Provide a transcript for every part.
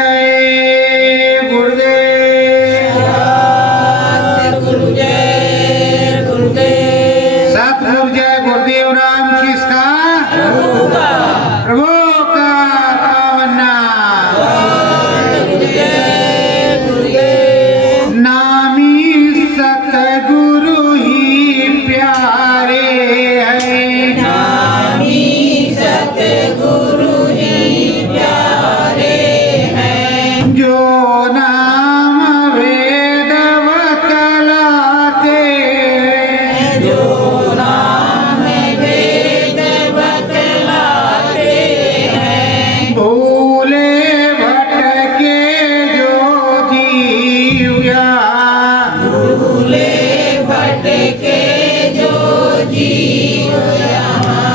जय गुरुदेव। सतगुरु जय गुरुदेव। सतगुरु जय गुरुदेव। राम किसका? प्रभु का पावन नाम। जय गुरुदेव। नामी सतगुरु ही प्यारे हैं। नामी सतगुरु ही प्यारे हैं। जो नाम वेद बतलाते हैं। जो नाम वेद बतलाते हैं। भूले भटके जो जीव्या। भूले भटके जो जीव यहाँ।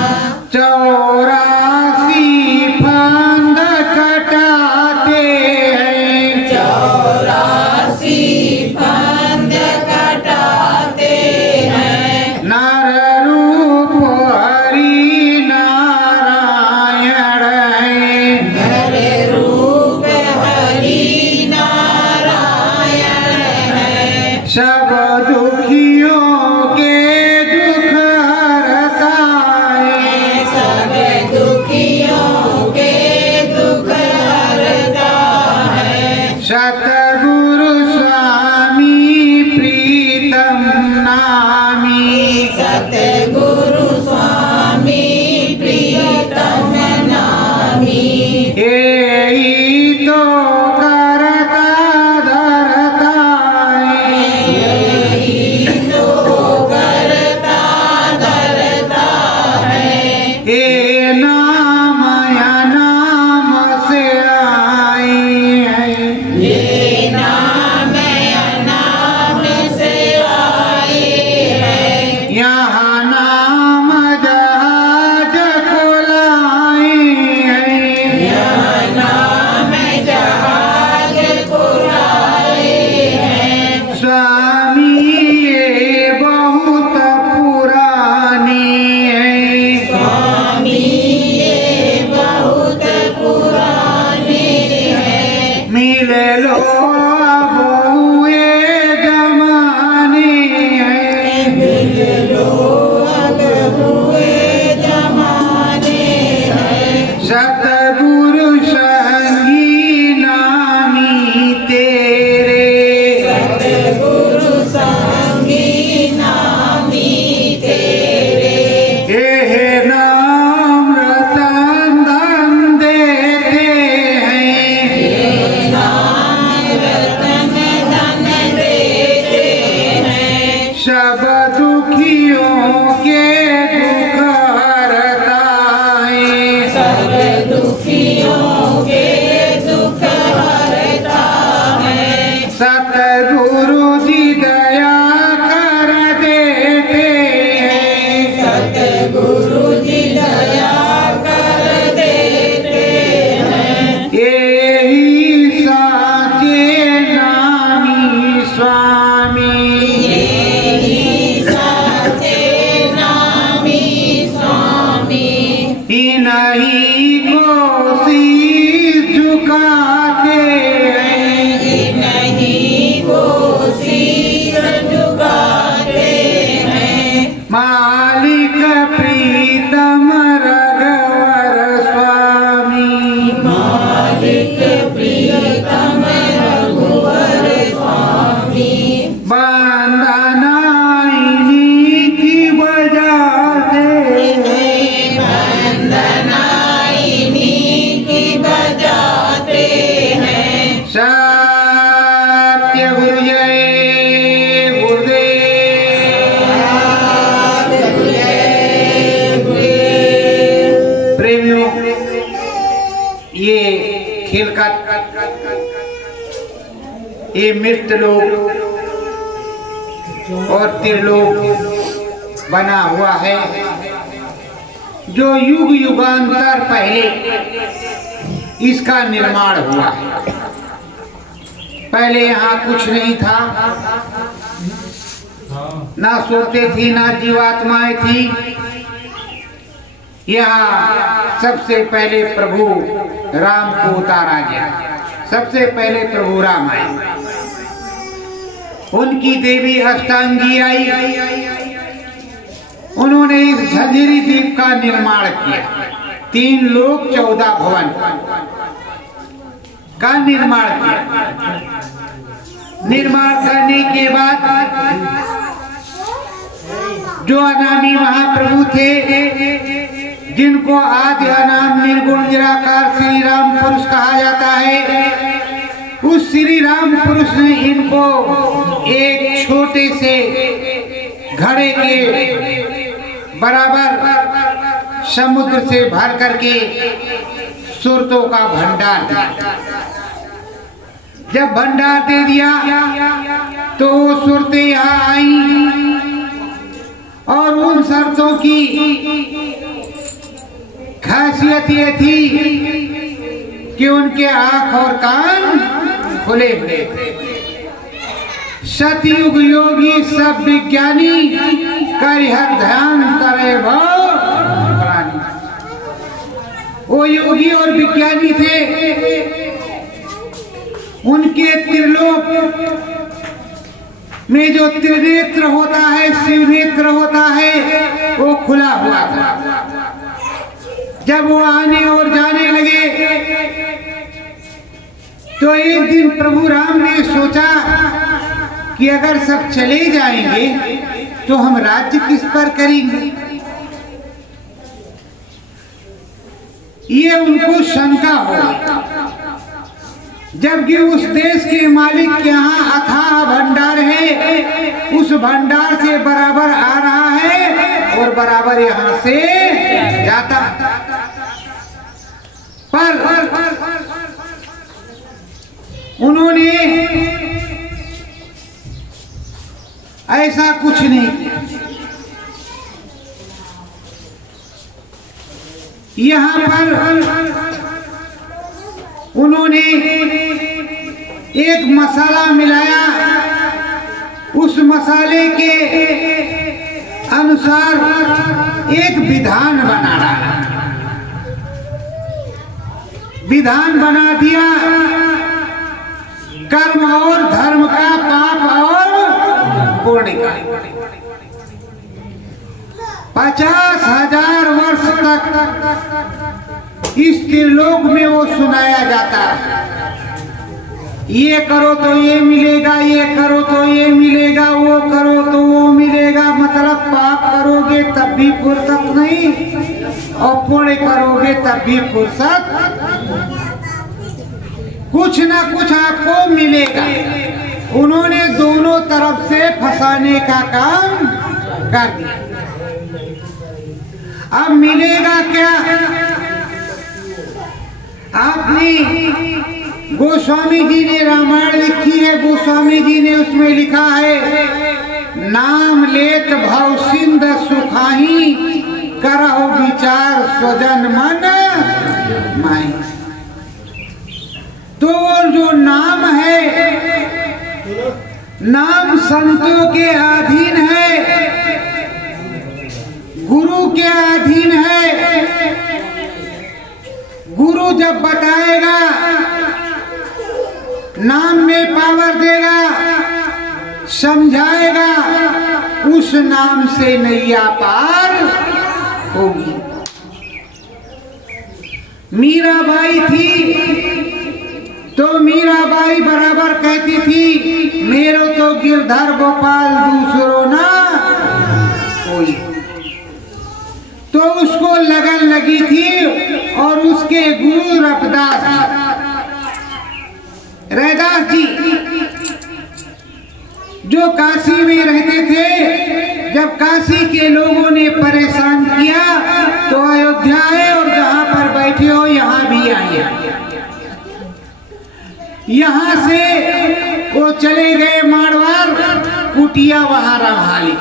84 फंद कटाते हैं। 84 फंद कटाते हैं। नर रूप हरि नारायण है। हरे रूप हरि नारायण है। सब दुखियों के दुख हरता है। सब दुखियों के दुख हरता है। सतगुरु स्वामी प्रीतम नामी। सतगुरु स्वामी प्रीतम नामी। यही तो करता धरता है। यही तो करता धरता है। ये नाम या नाम से आई है। ये नाम नाम से आए हैं। यहाँ नाम जहाज को लाई है। यह नाम जहाज को लाए हैं। स्वामी ये बहुत पुरानी है। स्वामी ये बहुत पुराने हैं। मिले लो अब ये जमाने है। मिलो अब हुए जमाने हैं। सतगुरु संगी नामी तेरे। सतगुरु संगी नामी तेरे। ये नाम रतन धन देते हैं। ये नाम रतन धन देते हैं। सब दुखियों के दुख हरता है। सब दुखियों के दुख हरता है। सतगुरु जी दया कर देते हैं। सतगुरु जी दया कर देते हैं। यही साचे नामी स्वामी। यही साचे नामी स्वामी। इन्हीं को शीश झुकाते हैं। नहीं को शीश झुकाते हैं। मालिक प्रीतम रघुवर स्वामी। मालिक प्रीतम रघुवर स्वामी। बंदना इन्हीं की वजह से। वंदना इन्हीं की बजाते हैं। सत्य गुरु जय गुरुदेव। प्रेमियों, ये खेल का ये मृत लोक और त्रिलोक बना हुआ है, जो युग युगांतर पहले इसका निर्माण हुआ है। पहले यहाँ कुछ नहीं था, ना सोते थी ना जीवात्माएं थी। यहाँ सबसे पहले प्रभु राम को उतारा गया। सबसे पहले प्रभु राम आए, उनकी देवी अष्टांगी आई, उन्होंने इस झंझरी द्वीप का निर्माण किया। 3 लोक 14 भवन का निर्माण किया। निर्माण करने के बाद जो अनामी महाप्रभु थे, जिनको आदि अनाम निर्गुण निराकार श्री राम पुरुष कहा जाता है, उस श्री राम पुरुष ने इनको एक छोटे से घड़े के बराबर समुद्र से भर करके सुरतों का भंडार दिया। जब भंडार दे दिया तो वो सुरतें यहाँ आई और उन शर्तों की खासियत ये थी कि उनके आंख और कान खुले हुए। सतयुग योगी सब विज्ञानी कर हर ध्यान करे भाव प्राणी। वो योगी और विज्ञानी थे, उनके त्रिलोक में जो त्रिनेत्र होता है, शिवनेत्र होता है, वो खुला हुआ था। जब वो आने और जाने लगे तो एक दिन प्रभु राम ने सोचा कि अगर सब चले जाएंगे तो हम राज्य किस पर करेंगे। ये उनको शंका हो, जबकि उस देश के मालिक के यहाँ अथाह भंडार है, उस भंडार से बराबर आ रहा है और बराबर यहाँ से जाता। पर उन्होंने ऐसा कुछ नहीं किया। यहाँ पर उन्होंने एक मसाला मिलाया, उस मसाले के अनुसार एक विधान बना डाला। विधान बना दिया कर्म और धर्म का, पाप और पुण्य का। 50,000 वर्ष तक इस त्रिलोक में वो सुनाया जाता है। ये करो तो ये मिलेगा, ये करो तो ये मिलेगा, वो करो तो वो मिलेगा। मतलब पाप करोगे तब भी फुर्सत नहीं और पुण्य करोगे तब भी फुर्सत। कुछ ना कुछ आपको मिलेगा। उन्होंने दोनों तरफ से फंसाने का काम कर दिया। अब मिलेगा क्या? आपने गोस्वामी जी ने रामायण लिखी है, गोस्वामी जी ने उसमें लिखा है, नाम लेत भव सिंध सुखाही करहु विचार स्वजन मन माही। तो जो नाम है, नाम संतों के अधीन है, गुरु के अधीन है। गुरु जब बताएगा, नाम में पावर देगा, समझाएगा, उस नाम से नैया पार होगी। मीराबाई थी तो मीराबाई बराबर कहती थी, मेरो तो गिरधर गोपाल दूसरो ना कोई। तो उसको लगन लगी थी और उसके गुरु रैदास जी जो काशी में रहते थे, जब काशी के लोगों ने परेशान किया तो अयोध्या आए और जहां पर बैठे हो यहाँ भी आए। यहाँ से वो चले गए मारवाड़, कुटिया वहां रमाली।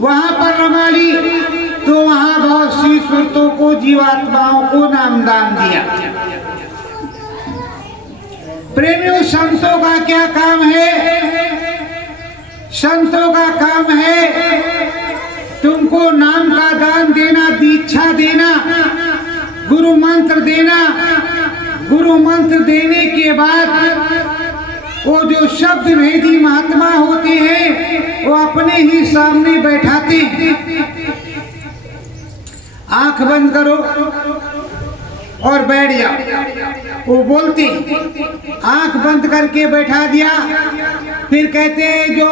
वहां पर रमाली तो वहां बहुत सी सुरतों को, जीवात्माओं को नामदान दिया। प्रेमियों, संतों का क्या काम है? संतों का काम है तुमको नाम का दान देना, दीक्षा देना, गुरु मंत्र देना, गुरु मंत्र देने के बाद वो जो शब्द भेदी महात्मा होते हैं वो अपने ही सामने बैठाते हैं। आंख बंद करो और बैठ जाओ। वो बोलते आंख बंद करके बैठा दिया, फिर कहते हैं जो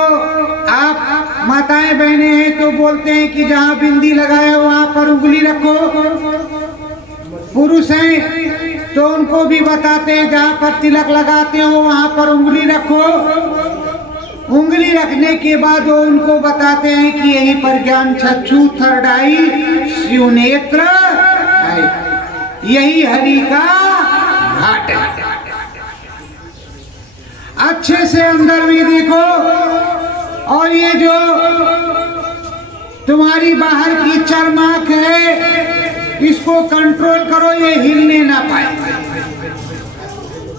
आप माताएं बहनें हैं तो बोलते हैं कि जहां बिंदी लगाए वहां पर उंगली रखो। पुरुष हैं तो उनको भी बताते हैं जहां पर तिलक लगाते हो वहां पर उंगली रखो। उंगली रखने के बाद वो उनको बताते हैं कि यही पर ज्ञान चक्षु थर्ड आई शिव नेत्र है, यही हरि का घाट है। अच्छे से अंदर में देखो और ये जो तुम्हारी बाहर की चरमाक है इसको कंट्रोल करो, ये हिलने ना पाए।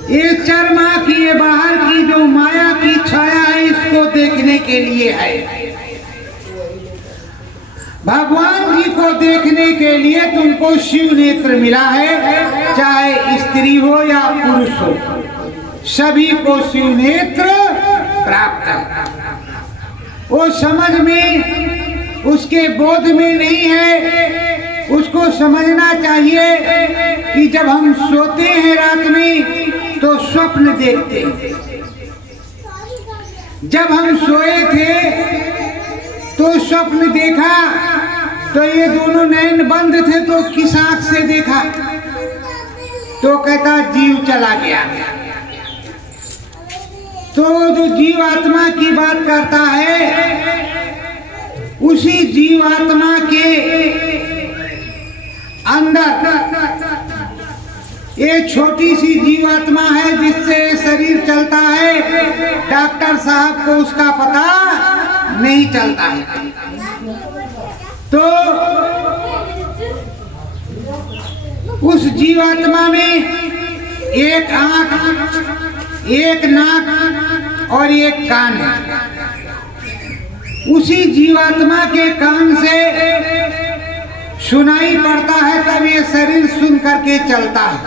ये चरमाक, ये बाहर की जो माया की छाया है इसको देखने के लिए है। भगवान जी को देखने के लिए तुमको शिव नेत्र मिला है, चाहे स्त्री हो या पुरुष हो, सभी को शिव नेत्र प्राप्त है। वो समझ में, उसके बोध में नहीं है। उसको समझना चाहिए कि जब हम सोते हैं रात में तो स्वप्न देखते हैं। जब हम सोए थे तो स्वप्न देखा, तो ये दोनों नैन बंद थे तो किस आंख से देखा? तो कहता जीव चला गया। तो जो जीवात्मा की बात करता है उसी जीवात्मा के अंदर ये छोटी सी जीवात्मा है जिससे शरीर चलता है। डॉक्टर साहब को उसका पता नहीं चलता है। तो उस जीवात्मा में एक आंख, एक नाक और एक कान है। उसी जीवात्मा के कान से सुनाई पड़ता है तब ये शरीर सुन करके चलता है।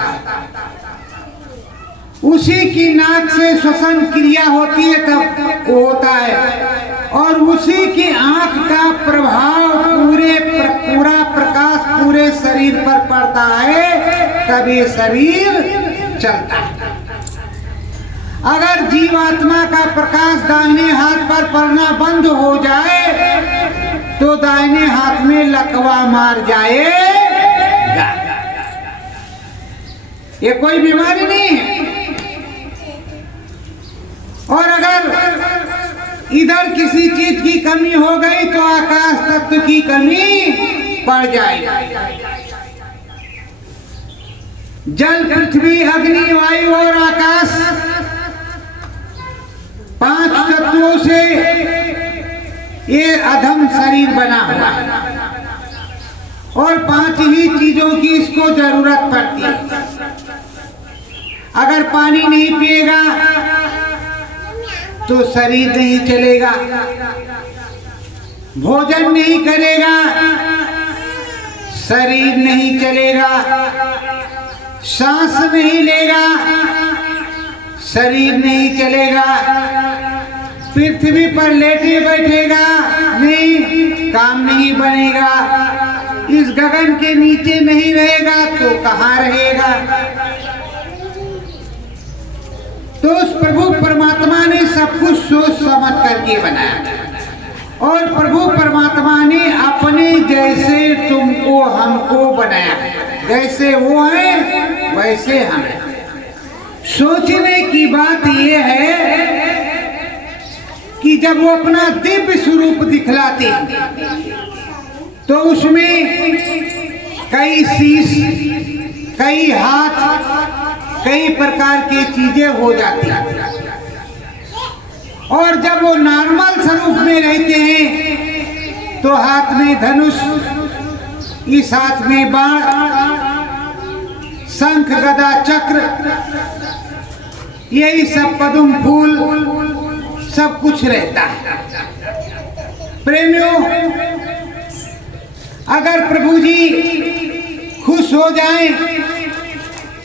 उसी की नाक से श्वसन क्रिया होती है तब वो होता है, और उसी की आंख का प्रभाव पूरा प्रकाश पूरे शरीर पर पड़ता है तब ये शरीर चलता है। अगर जीवात्मा का प्रकाश दाहिने हाथ पर पड़ना बंद हो जाए तो दाहिने हाथ में लकवा मार जाएगा। ये कोई बीमारी नहीं है। और अगर इधर किसी चीज की कमी हो गई तो आकाश तत्व की कमी पड़ जाएगी। जल, पृथ्वी, अग्नि, वायु और आकाश 5 तत्वों से ये अधम शरीर बना हुआ है और 5 ही चीजों की इसको जरूरत पड़ती है। अगर पानी नहीं पिएगा तो शरीर नहीं चलेगा, भोजन नहीं करेगा शरीर नहीं चलेगा, सांस नहीं लेगा शरीर नहीं चलेगा, पृथ्वी पर लेटे बैठेगा नहीं, काम नहीं बनेगा, इस गगन के नीचे नहीं रहेगा तो कहाँ रहेगा। तो उस प्रभु परमात्मा ने सब कुछ सोच समझ करके बनाया और प्रभु परमात्मा ने अपने जैसे तुमको हमको बनाया। जैसे वो है वैसे हम हैं। सोचने की बात यह है कि जब वो अपना दिव्य स्वरूप दिखलाते तो उसमें कई शीश, कई हाथ, कई प्रकार की चीजें हो जाती हैं। और जब वो नॉर्मल स्वरूप में रहते हैं तो हाथ में धनुष, इस हाथ में बाण, शंख, गदा, चक्र, यही सब पद्म फूल सब कुछ रहता है। प्रेमियों, अगर प्रभु जी खुश हो जाएं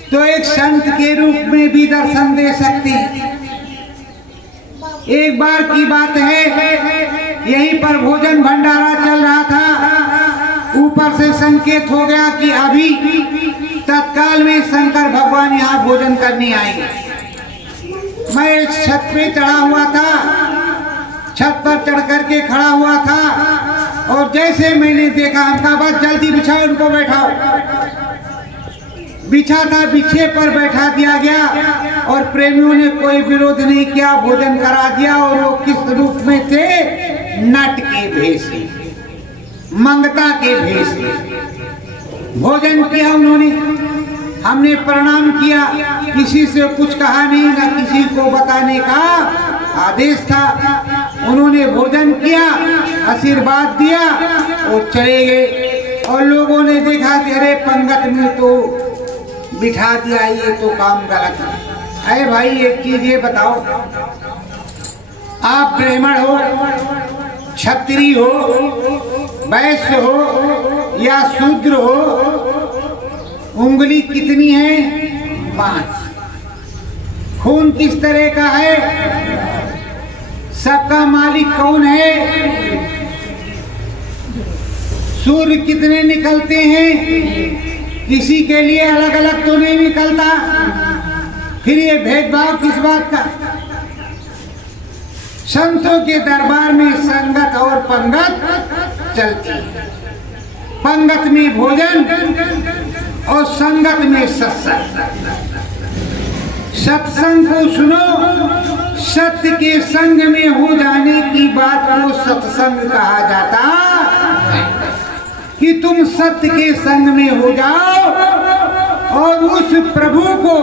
तो एक संत के रूप में भी दर्शन दे सकते हैं। एक बार की बात है, यहीं पर भोजन भंडारा चल रहा था। ऊपर से संकेत हो गया कि अभी तत्काल में शंकर भगवान यहाँ भोजन करने आएंगे। मैं छत पे चढ़ा हुआ था, छत पर चढ़ करके खड़ा हुआ था, और जैसे मैंने देखा, हम कहा बस जल्दी बिछाओ, उनको बैठाओ। बिछा था, बिछे पर बैठा दिया गया, और प्रेमियों ने कोई विरोध नहीं किया, भोजन करा दिया। और वो किस रूप में थे? नट के भेष में, मंगता के भेष में भोजन किया उन्होंने। हमने प्रणाम किया, किसी से कुछ कहा नहीं, ना किसी को बताने का आदेश था। उन्होंने भोजन किया, आशीर्वाद दिया और चले गए। और लोगों ने देखा कि अरे पंगत में तो बिठा दिया, ये तो काम गलत है। अरे भाई एक चीज ये बताओ, आप ब्राह्मण हो, क्षत्रिय हो, वैश्य हो या शूद्र हो, उंगली कितनी है? 5। खून किस तरह का है? सबका मालिक कौन है? सूर्य कितने निकलते हैं? किसी के लिए अलग अलग तो नहीं निकलता। फिर ये भेदभाव किस बात का? संतों के दरबार में संगत और पंगत चलती है। पंगत में भोजन और संगत में सत्संग। सत्संग को सुनो, सत्य के संग में हो जाने की बात को सत्संग कहा जाता है। कि तुम सत्य के संग में हो जाओ और उस प्रभु को,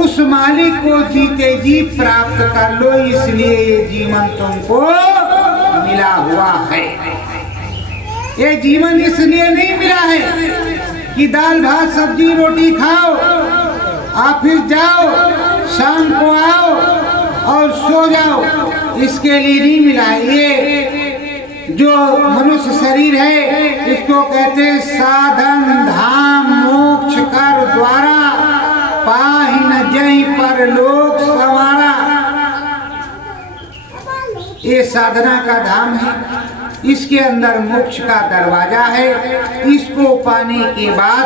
उस मालिक को जीते जी प्राप्त कर लो। इसलिए ये जीवन तुमको मिला हुआ है। ये जीवन इसलिए नहीं मिला है कि दाल भात सब्जी रोटी खाओ, ऑफिस जाओ, शाम को आओ और सो जाओ, इसके लिए नहीं मिला है। ये जो मनुष्य शरीर है, इसको कहते साधन धाम मोक्ष कर द्वारा, पाहि न जहि पर लोक सवारा। ये साधना का धाम है, इसके अंदर मोक्ष का दरवाजा है। इसको पाने के बाद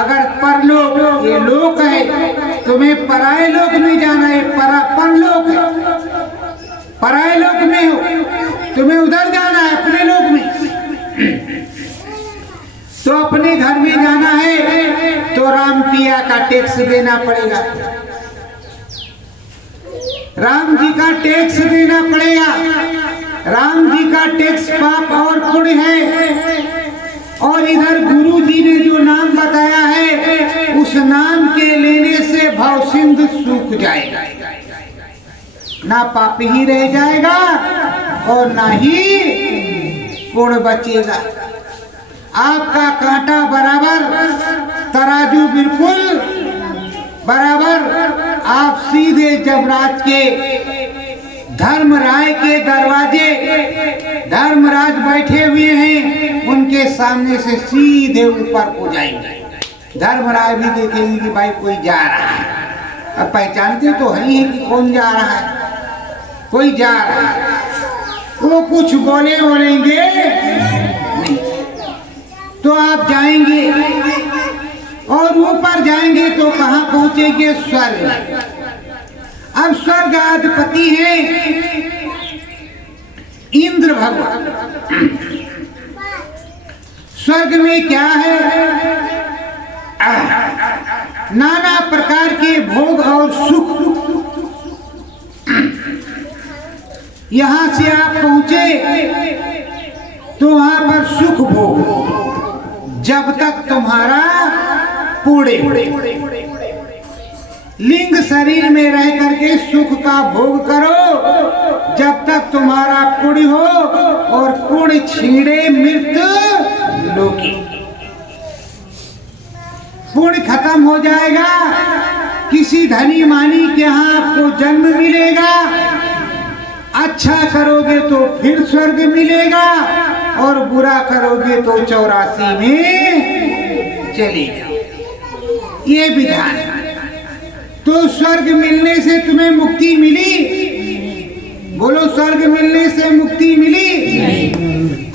अगर परलोक, ये लोक है, तुम्हें पराये लोक में जाना है, परलोक है, पराये लोक में हो, तुम्हें उधर जाना है, अपने लोक में। तो अपने घर में जाना है तो राम पिया का टैक्स देना पड़ेगा, राम जी का टैक्स देना पड़ेगा। राम जी का टैक्स पाप और पुण्य है। और इधर गुरु जी ने जो नाम बताया है, उस नाम के लेने से भव सिंधु सूख जाएगा, ना पाप ही रह जाएगा और ना ही पुण्य बचेगा। आपका कांटा बराबर, तराजू बिल्कुल बराबर। आप सीधे जमराज के, धर्मराय के दरवाजे, धर्मराज बैठे हुए हैं, उनके सामने से सीधे ऊपर को जाएंगे। धर्मराय भी देखेंगे कि भाई कोई जा रहा है। अब पहचानते तो है ही कि कौन जा रहा है, कोई जा रहा है। वो कुछ बोलेंगे नहीं, तो आप जाएंगे और ऊपर जाएंगे तो कहाँ पहुंचेंगे? स्वर्ग। अब स्वर्ग अधिपति है इंद्र भगवान। स्वर्ग में क्या है? नाना प्रकार के भोग और सुख। यहां से आप पहुंचे तो वहां पर सुख भोग, जब तक तुम्हारा पूरे लिंग शरीर में रह करके सुख का भोग करो, जब तक तुम्हारा पुण्य हो, और पुण्य छीड़े मृत्यु लोकी। पुण्य खत्म हो जाएगा, किसी धनी मानी के यहाँ आपको जन्म मिलेगा। अच्छा करोगे तो फिर स्वर्ग मिलेगा, और बुरा करोगे तो 84 में चले जाओ, ये विधान। तो स्वर्ग मिलने से तुम्हें मुक्ति मिली? बोलो, स्वर्ग मिलने से मुक्ति मिली?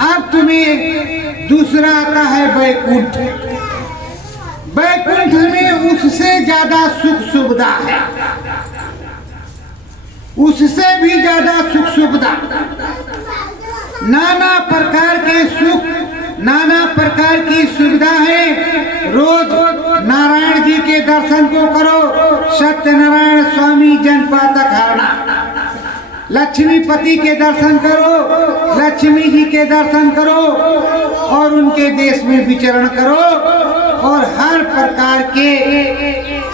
अब तुम्हें दूसरा आता है वैकुंठ। वैकुंठ में उससे ज्यादा सुख सुविधा है, उससे भी ज्यादा सुख सुविधा, नाना प्रकार के सुख, नाना प्रकार की सुविधा है। रोज नारायण जी के दर्शन को करो, सत्यनारायण स्वामी जनपातक हरणा। लक्ष्मीपति के दर्शन करो, लक्ष्मी जी के दर्शन करो और उनके देश में विचरण करो, और हर प्रकार के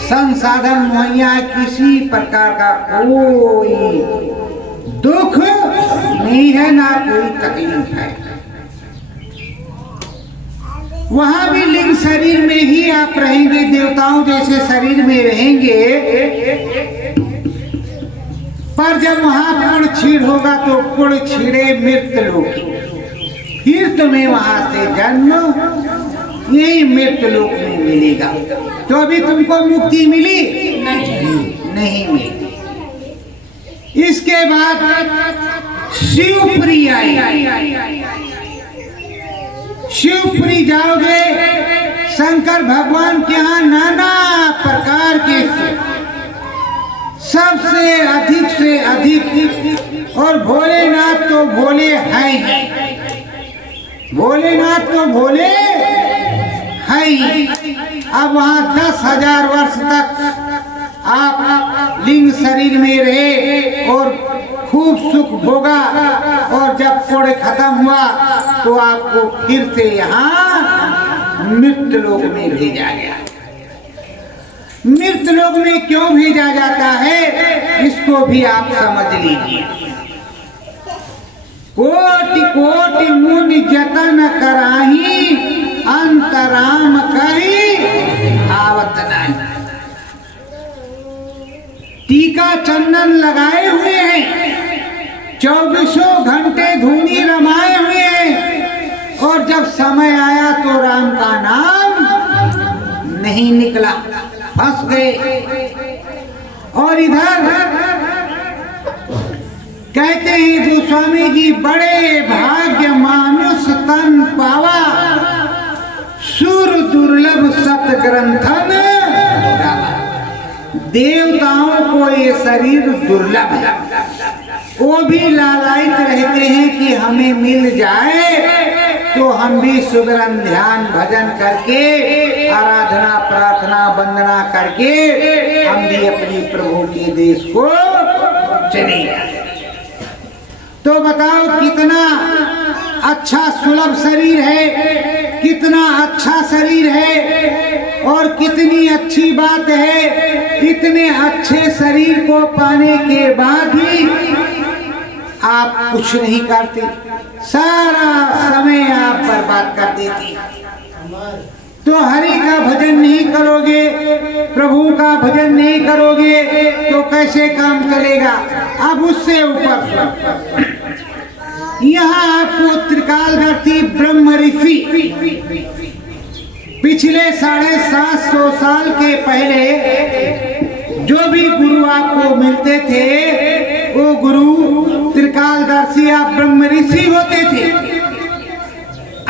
संसाधन मुहैया, किसी प्रकार का कोई दुख नहीं है, ना कोई तकलीफ है। वहां भी लिंग शरीर में ही आप रहेंगे, देवताओं जैसे शरीर में रहेंगे, पर जब वहां पुण्य क्षीण होगा तो पुण्य क्षीणे मृत्यु लोकी, फिर तुम्हें वहां से जन्म यही मृत्यु लोक में मिलेगा। तो अभी तुमको मुक्ति मिली? नहीं मिली। इसके बाद शिवपुरी आई। शिवपुरी जाओगे, शंकर भगवान के यहाँ नाना प्रकार के सबसे अधिक से अधिक, और भोलेनाथ तो भोले हैं, भोलेनाथ तो भोले हैं। अब वहाँ 10,000 वर्ष तक आप लिंग शरीर में रहे और खूब सुख भोगा, और जब पुण्य खत्म हुआ तो आपको फिर से यहाँ मृत्यु लोक में भेजा गया। मृत्यु लोक में क्यों भेजा जाता है, इसको भी आप समझ लीजिए। कोटि कोटि मुनि जतन कराही, अंतराम कही आवत नहीं। टीका चंदन लगाए हुए हैं, 24 घंटे धूनी रमाए हुए हैं, और जब समय आया तो राम का नाम नहीं निकला, फंस गए। और इधर कहते हैं गोस्वामी जी, बड़े भाग्य मानुष तन पावा, सुर दुर्लभ सत ग्रंथन। देवताओं को ये शरीर दुर्लभ है, वो भी लालायित रहते हैं कि हमें मिल जाए तो हम भी सुगरन ध्यान भजन करके, आराधना प्रार्थना वंदना करके हम भी अपने प्रभु के देश को चले जाए। तो बताओ कितना अच्छा सुलभ शरीर है, कितना अच्छा शरीर है, और कितनी अच्छी बात है। इतने अच्छे शरीर को पाने के बाद भी आप कुछ नहीं करते, सारा समय आप बर्बाद कर देते। तो हरि का भजन नहीं करोगे, प्रभु का भजन नहीं करोगे तो कैसे काम चलेगा। अब उससे ऊपर यहाँ आपको त्रिकालदर्शी ब्रह्म ऋषि पिछले 750 साल के पहले जो भी गुरु आपको मिलते थे, वो गुरु त्रिकालदर्शी आप ब्रह्म ऋषि होते थे।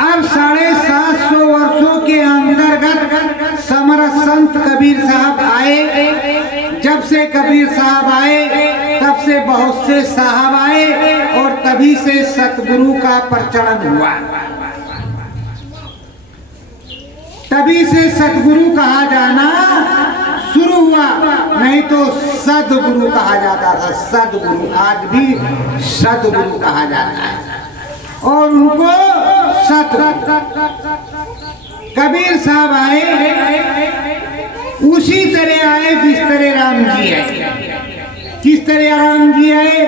अब 750 वर्षों के अंतर्गत समरस संत कबीर साहब आए। जब से कबीर साहब आए तब से बहुत से साहब आए, और तभी से सतगुरु का प्रचलन हुआ, तभी से सतगुरु कहा जाना शुरू हुआ। नहीं तो सदगुरु कहा जाता था, सदगुरु। आज भी सदगुरु कहा जाता है, और उनको सत। कबीर साहब आए, उसी तरह आए जिस तरह राम जी आए। किस तरह राम जी आए?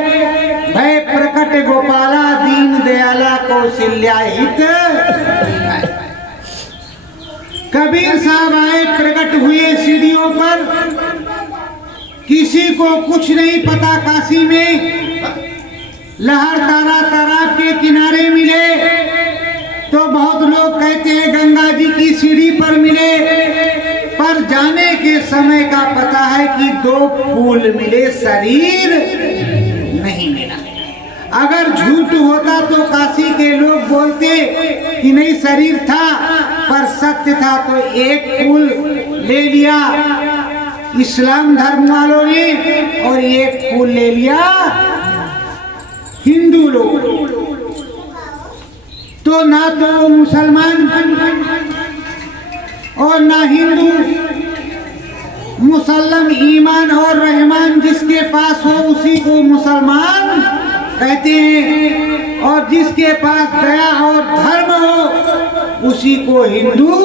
भय प्रकट गोपाला, दीन दयाला कौशल्या हित। कबीर साहब आए, प्रकट हुए सीढ़ियों पर। किसी को कुछ नहीं पता, काशी में लहर तारा तालाब के किनारे मिले तो बहुत लोग कहते हैं गंगा जी की सीढ़ी पर मिले, पर जाने के समय का पता है कि 2 फूल मिले, शरीर नहीं मिला। अगर झूठ होता तो काशी के लोग बोलते कि नहीं शरीर था, पर सत्य था तो 1 फूल ले लिया इस्लाम धर्म वालों ने और 1 फूल ले लिया हिंदू लोग। तो ना तो मुसलमान और ना हिंदू, मुसल्लम ईमान और रहमान जिसके पास हो उसी को मुसलमान कहते हैं, और जिसके पास दया और धर्म हो उसी को हिंदू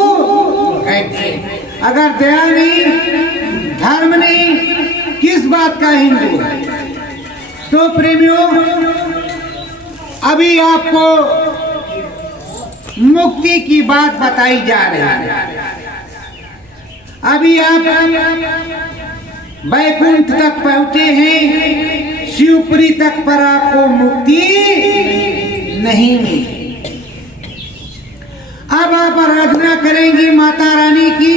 कहते हैं। अगर दया नहीं, धर्म नहीं, किस बात का हिंदू है? तो प्रेमियों, अभी आपको मुक्ति की बात बताई जा रही है। अभी आप वैकुंठ तक पहुंचे हैं, शिवपुरी तक, पर आपको मुक्ति नहीं मिली। अब आप आराधना करेंगी माता रानी की,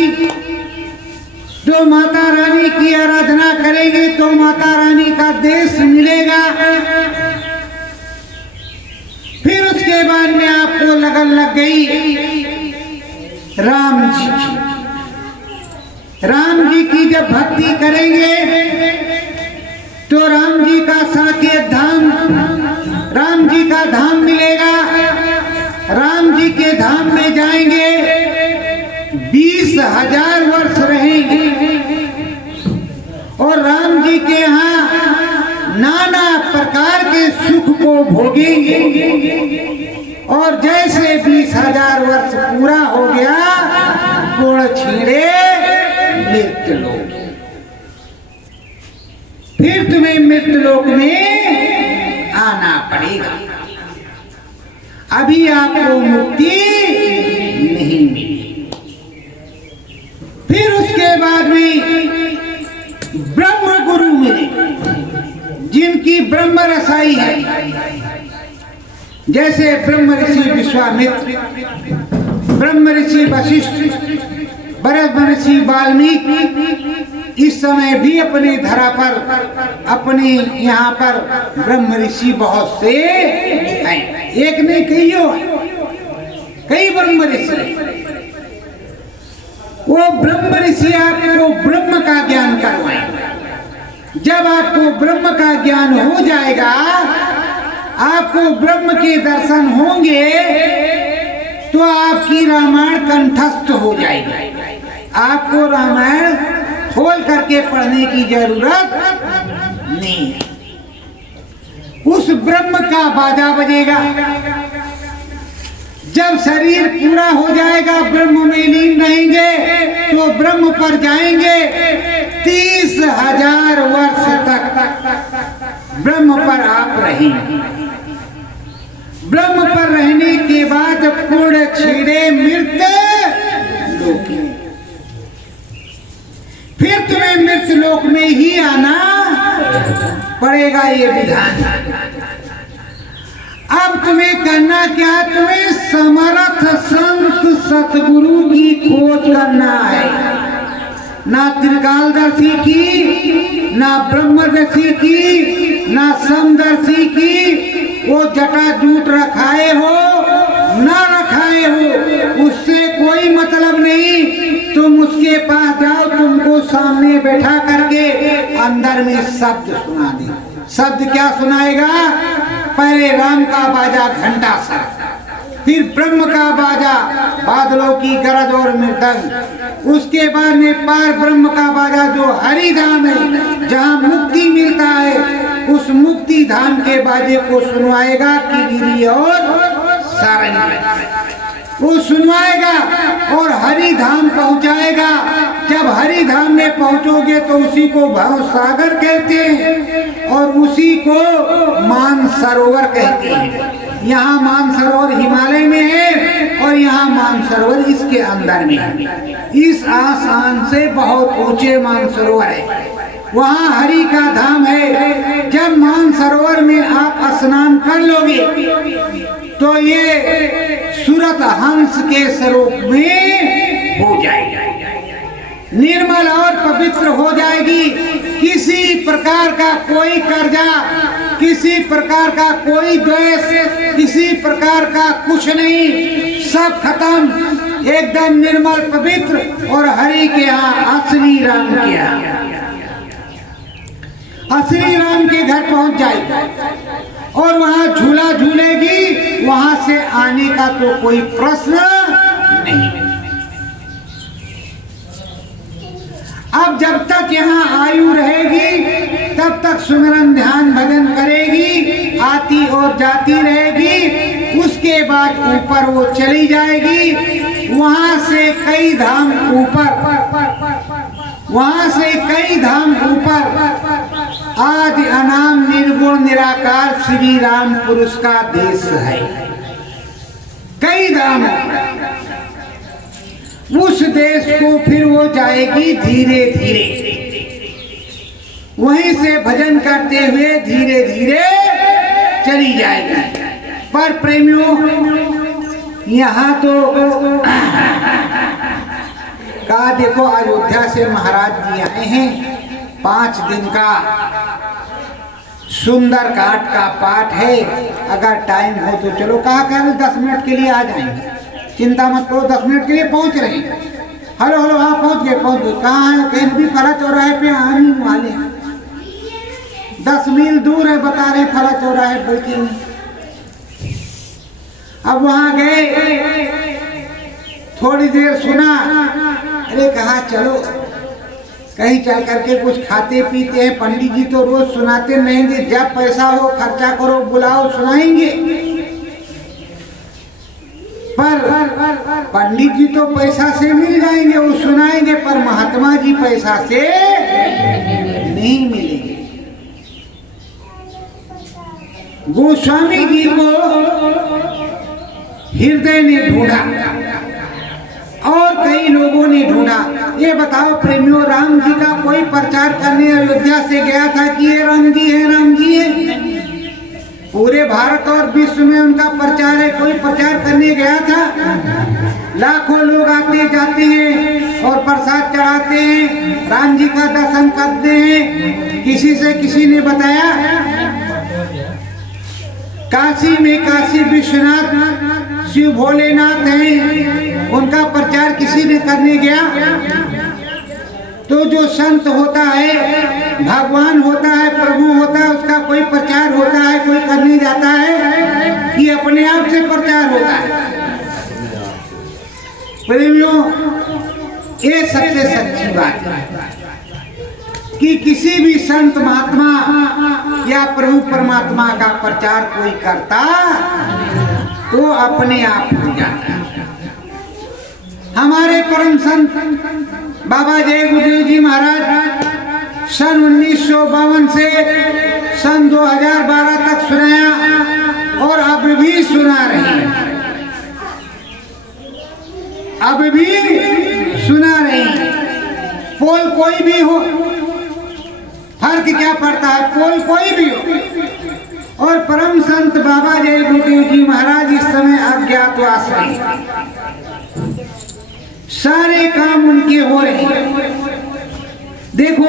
तो माता रानी की आराधना करेंगे तो माता रानी का देश मिलेगा। फिर उसके बाद में आपको लगन लग गई राम जी की। राम जी की जब भक्ति करेंगे तो राम जी का साकेत धाम, राम जी का धाम मिलेगा। राम जी के धाम में जाएंगे, 20,000 वर्ष रहेंगे और राम जी के यहाँ नाना प्रकार के सुख को भोगेंगे। और जैसे 20,000 वर्ष पूरा हो गया, गुण छीड़े मृत्युलोक, फिर तुम्हें मृत्युलोक में आना पड़ेगा। अभी आपको मुक्ति नहीं मिली। फिर उसके बाद में ब्रह्म गुरु मिले, जिनकी ब्रह्म रसाई है। जैसे ब्रह्म ऋषि विश्वामित्र, ब्रह्म ऋषि वशिष्ठ, ब्रह्म ऋषि वाल्मीकि, इस समय भी अपने धरा पर, अपने यहाँ पर ब्रह्म ऋषि बहुत से हैं। एक नहीं, कई ब्रह्म ऋषि। वो ब्रह्म ऋषि आपको ब्रह्म का ज्ञान करवाएंगे। जब आपको ब्रह्म का ज्ञान हो जाएगा, आपको ब्रह्म के दर्शन होंगे, तो आपकी रामायण कंठस्थ हो जाएगी। आपको रामायण खोल करके पढ़ने की जरूरत नहीं है। उस ब्रह्म का बाजा बजेगा। जब शरीर पूरा हो जाएगा, ब्रह्म में लीन रहेंगे, तो ब्रह्म पर जाएंगे। 30,000 वर्ष तक ब्रह्म पर आप रहेंगे। ब्रह्म पर रहने के बाद पूर्ण छीड़े मृत्युलोक, फिर तुम्हें मृत्युलोक में ही आना पड़ेगा। ये विधान। अब तुम्हें करना क्या? तुम्हें समर्थ संत सतगुरु की खोज करना है। ना त्रिकालदर्शी की, ना ब्रह्मदर्शी की, ना समदर्शी की। वो जटा जूट रखाए हो ना रखाए हो, उससे कोई मतलब नहीं। तुम उसके पास जाओ, तुमको सामने बैठा करके अंदर में शब्द सुना दे। शब्द क्या सुनाएगा? पहले राम का बाजा घंटा सा, फिर ब्रह्म का बाजा बादलों की गरज और मृदंग, उसके बाद में पार ब्रह्म का बाजा जो हरिधाम है, जहाँ मुक्ति मिलता है, उस मुक्ति धाम के बाजे को सुनवाएगा कि गिरी और सारंगी, वो सुनवाएगा और हरि धाम पहुंचाएगा। जब हरि धाम में पहुंचोगे तो उसी को भव सागर कहते हैं और उसी को मानसरोवर कहते हैं। यहाँ मानसरोवर हिमालय में है और यहाँ मानसरोवर इसके अंदर में है। इस आसान से बहुत ऊंचे मानसरोवर है, वहाँ हरि का धाम है। जब मानसरोवर में आप स्नान कर लोगे तो ये सूरत हंस के स्वरूप में हो जाएगी, निर्मल और पवित्र हो जाएगी। किसी प्रकार का कोई कर्जा, किसी प्रकार का कोई द्वेष, किसी प्रकार का कुछ नहीं, सब खत्म, एकदम निर्मल पवित्र। और हरि के यहाँ असली राम के यहाँ, असली राम के घर पहुंच जाएगी और वहां झूला झूलेगी। वहां से आने का तो कोई प्रश्न नहीं। अब जब तक यहाँ आयु रहेगी तब तक सुमिरन ध्यान भजन करेगी, आती और जाती रहेगी। उसके बाद ऊपर वो चली जाएगी, वहां से कई धाम ऊपर, वहां से कई धाम ऊपर आदि अनाम निर्गुण निराकार श्री राम पुरुष का देश है। कई धाम, उस देश को फिर वो जाएगी धीरे धीरे, वहीं से भजन करते हुए धीरे धीरे चली जाएगी। पर प्रेमियों, यहाँ तो कहा देखो अयोध्या से महाराज जी आए हैं, 5 दिन का सुंदर काठ का पाठ है, अगर टाइम हो तो चलो। कहा 10 मिनट के लिए आ जाएंगे, चिंता मत करो, 10 मिनट के लिए पहुंच रहे हैं। हेलो हेलो, हाँ पहुंच गए पहुंच गए। कहाँ है? कहीं भी फला चौराहे पे आने वाले हैं, 10 मील दूर है बता रहे, फला चौराहे बैठे। अब वहां गए, थोड़ी देर सुना, अरे कहा चलो कहीं चल करके कुछ खाते पीते हैं, पंडित जी तो रोज सुनाते नहीं, जब पैसा हो खर्चा करो, बुलाओ, सुनाएंगे। पर पंडित जी तो पैसा से मिल जाएंगे, वो सुनाएंगे, पर महात्मा जी पैसा से नहीं मिलेंगे। गोस्वामी जी को हृदय ने ढूंढा और कई लोगों ने ढूंढा। ये बताओ प्रेमियों, राम जी का कोई प्रचार करने अयोध्या से गया था कि ये राम जी है, राम जी है? पूरे भारत और विश्व में उनका प्रचार है, कोई प्रचार करने गया था? लाखों लोग आते जाते हैं और प्रसाद चढ़ाते हैं, राम जी का दर्शन करते हैं। किसी से किसी ने बताया काशी में काशी विश्वनाथ शिव भोलेनाथ हैं, उनका प्रचार किसी ने करने गया? तो जो संत होता है, भगवान होता है, प्रभु होता है, उसका कोई प्रचार होता है, कोई करने जाता है कि अपने आप से प्रचार होता है? प्रेमियों, ये सबसे सच्ची बात है कि किसी भी संत महात्मा या प्रभु परमात्मा का प्रचार कोई करता तो अपने आप हो जाता है। हमारे परम संत बाबा जय गुरुदेव जी महाराज सन 1952 से सन 2012 तक सुनाया और अब भी सुना रहे हैं, अब भी सुना रहे हैं। पोल कोई भी हो, फर्क क्या पड़ता है, पोल कोई भी हो। और परम संत बाबा जय गुरुदेव जी महाराज इस समय अज्ञातवास में, सारे काम उनके हो रहे हैं। देखो,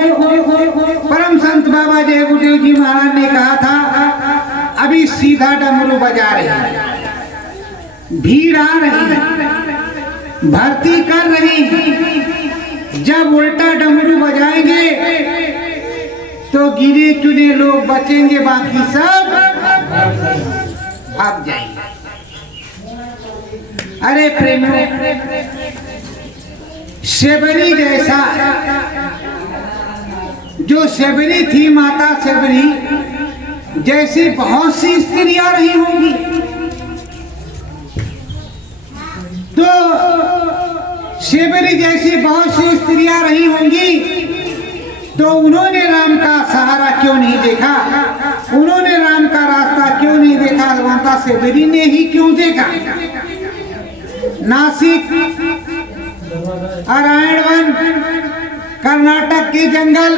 परम संत बाबा जय गुरुदेव जी महाराज ने कहा था अभी सीधा डमरू बजा रहे हैं, भीड़ आ रही है, भर्ती कर रही है। जब उल्टा डमरू बजाएंगे तो गिने चुने लोग बचेंगे, बाकी सब भाग जाएंगे। अरे प्रेमियों, शबरी जैसा, जो शबरी थी, माता शबरी जैसी बहुत सी स्त्रियां रही होंगी, तो शबरी जैसी बहुत सी स्त्रियां रही होंगी, तो उन्होंने राम का सहारा क्यों नहीं देखा? उन्होंने राम का रास्ता क्यों नहीं देखा? माता शबरी ने ही क्यों देखा? नासिक, नारायण, कर्नाटक के जंगल,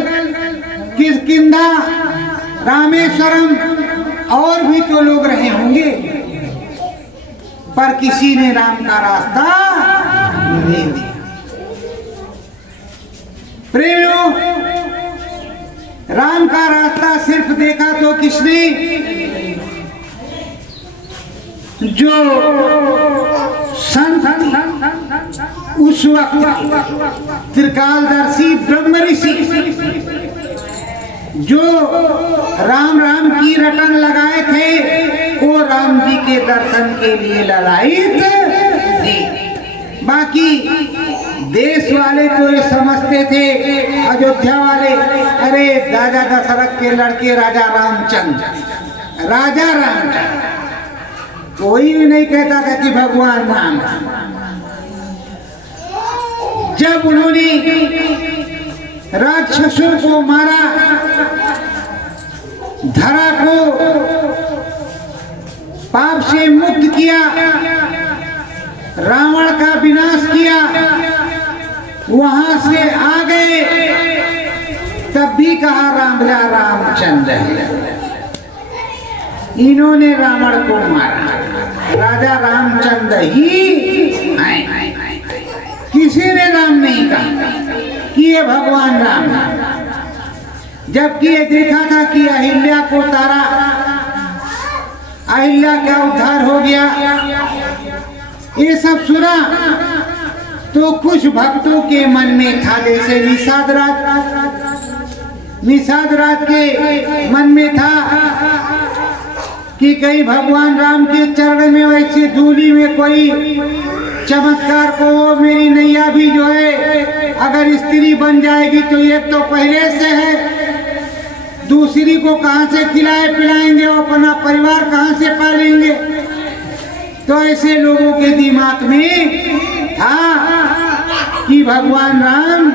किष्किंधा, रामेश्वरम और भी तो लोग रहे होंगे। पर किसी ने राम का रास्ता नहीं दिया। प्रेमियों, राम का रास्ता सिर्फ देखा तो किसने? जो संत उस वक्त त्रिकालदर्शी ब्रह्म ऋषि, जो राम राम की रटन लगाए थे, वो राम जी के दर्शन के लिए ललायित थी। बाकी देश वाले तो ये समझते थे, अयोध्या वाले, अरे राजा दशरथ के लड़के राजा रामचंद्र, राजा रामचंद्र, कोई भी नहीं कहता था कि भगवान राम। जब उन्होंने राक्षसों को मारा, धरा को पाप से मुक्त किया, रावण का विनाश किया, वहां से आ गए, तब भी कहा राम रामचंद्र है। इन्होंने रावण को मारा, राजा रामचंद्र ही हैं। किसी ने राम नहीं कहा कि ये भगवान राम है। जबकि ये देखा था कि अहिल्या को तारा, अहिल्या का उद्धार हो गया, ये सब सुना तो कुछ भक्तों के मन में था, जैसे निषाद राज के मन में था कि कहीं भगवान राम के चरण में वैसे धूली में कोई चमत्कार को, मेरी नैया भी जो है अगर स्त्री बन जाएगी तो एक तो पहले से है, दूसरी को कहां से खिलाए पिलाएंगे, वो अपना परिवार कहां से पालेंगे। तो ऐसे लोगों के दिमाग में था कि भगवान राम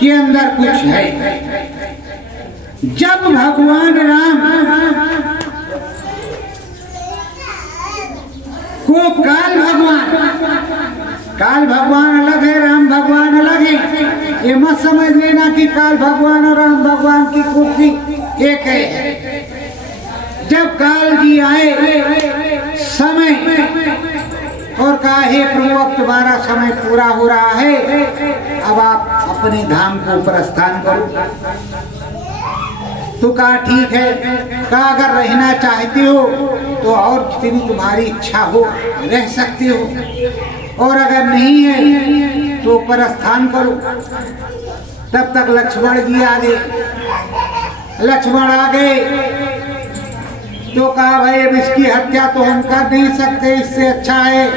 के अंदर कुछ है। जब भगवान राम को काल भगवान अलग है, राम भगवान अलग है, ये मत समझ लेना कि काल भगवान और राम भगवान की कुर्सी एक है। जब काल जी आए समय और कहा, हे प्रभु अब तुम्हारा समय पूरा हो रहा है, अब आप अपने धाम को प्रस्थान करो। तो कहा ठीक है, कहा अगर रहना चाहते हो तो और जितनी तुम्हारी इच्छा हो रह सकते हो, और अगर नहीं है तो प्रस्थान करो। तब तक लक्ष्मण जी आ गए। लक्ष्मण आ गए तो कहा भाई अब इसकी हत्या तो हम कर नहीं सकते, इससे अच्छा है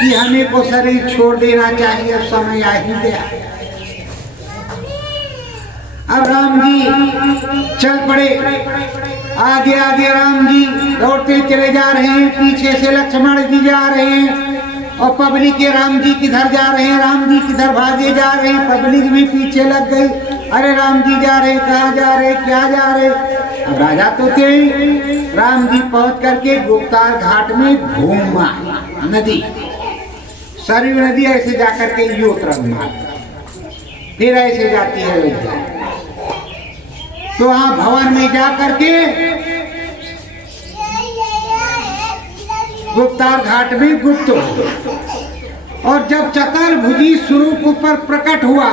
कि हमें को शरीर छोड़ देना चाहिए, अब समय आ ही गया। अब राम जी चल पड़े, आगे आगे राम जी दौड़ते चले जा रहे हैं, पीछे से लक्ष्मण जी जा रहे हैं, और पब्लिक के राम जी किधर जा रहे हैं, राम जी किधर भागे जा रहे हैं, पब्लिक भी पीछे लग गई, अरे राम जी जा रहे, कहाँ जा रहे, क्या जा रहे। अब राजा तो थे, राम जी पहुंच करके गुप्तार घाट में घूमा, नदी सरयू नदी ऐसे जाकर के यो तरफ मारता, फिर ऐसे जाती है अयोध्या। तो वहां भवन में जा करके गुप्तार घाट में गुप्त हो, और जब चतुर्भुजी स्वरूप ऊपर प्रकट हुआ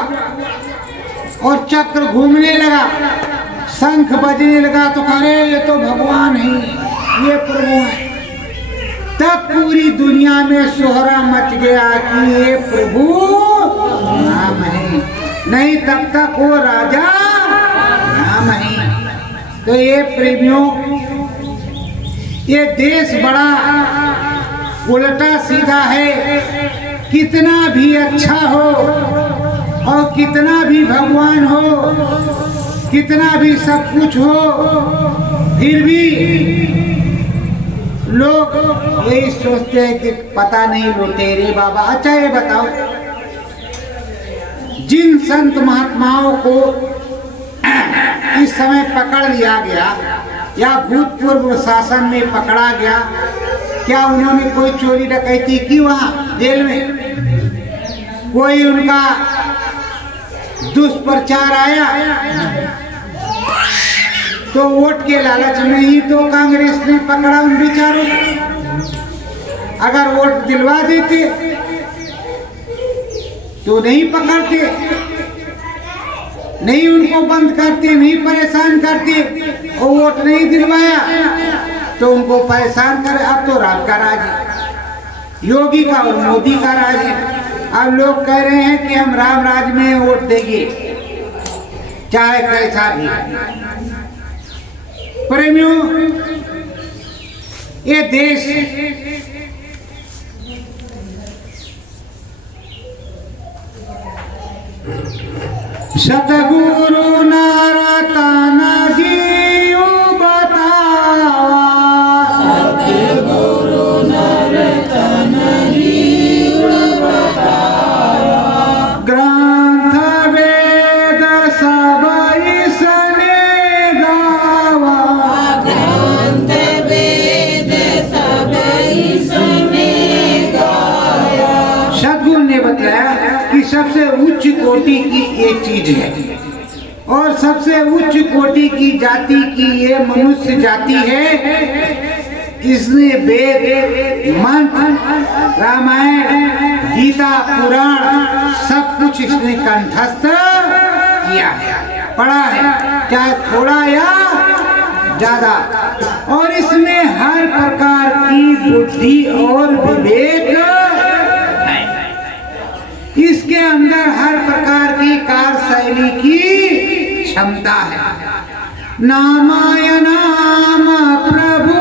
और चक्र घूमने लगा, शंख बजने लगा, तो अरे ये तो भगवान है, ये प्रभु है। तब पूरी दुनिया में सोहरा मच गया कि ये प्रभु राम है, नहीं तब तक वो राजा राम है। तो ये प्रेमियों, ये देश बड़ा उल्टा सीधा है, कितना भी अच्छा हो और कितना भी भगवान हो, कितना भी सब कुछ हो, फिर भी लोग यही सोचते हैं कि पता नहीं लुटेरे बाबा। अच्छा ये बताओ, जिन संत महात्माओं को इस समय पकड़ लिया गया या भूतपूर्व शासन में पकड़ा गया, क्या उन्होंने कोई चोरी डकैती की वहाँ जेल में? कोई उनका दुष्प्रचार आया? तो वोट के लालच में ही तो कांग्रेस ने पकड़ा उन बेचारों को। अगर वोट दिलवा देते तो नहीं पकड़ते, नहीं उनको बंद करते, नहीं परेशान करते, और वोट नहीं दिलवाया तो उनको परेशान करे। अब तो राम का राज है, योगी का और मोदी का राज है। अब लोग कह रहे हैं कि हम राम राज में वोट देंगे चाहे कैसा भी। प्रेमियों, ये देश सतगुरु नारतन जीव बतावा, सतगुरु नरतन जीव बतावा, ग्रंथ वेद सब इसने गावा, ग्रंथ वेद सब इसने गाया। सद्गुरु ने बताया कि सबसे उच्च कोटि की एक चीज है, और सबसे उच्च कोटि की जाति की ये मनुष्य जाति है। इसने वेद, मंत्र, रामायण, गीता, पुराण सब कुछ इसने कंठस्थ किया है, पढ़ा है, चाहे थोड़ा या ज्यादा। और इसमें हर प्रकार की बुद्धि और विवेक है। इसके अंदर हर प्रकार की कार्यशैली की क्षमता है। नामाय नाम प्रभु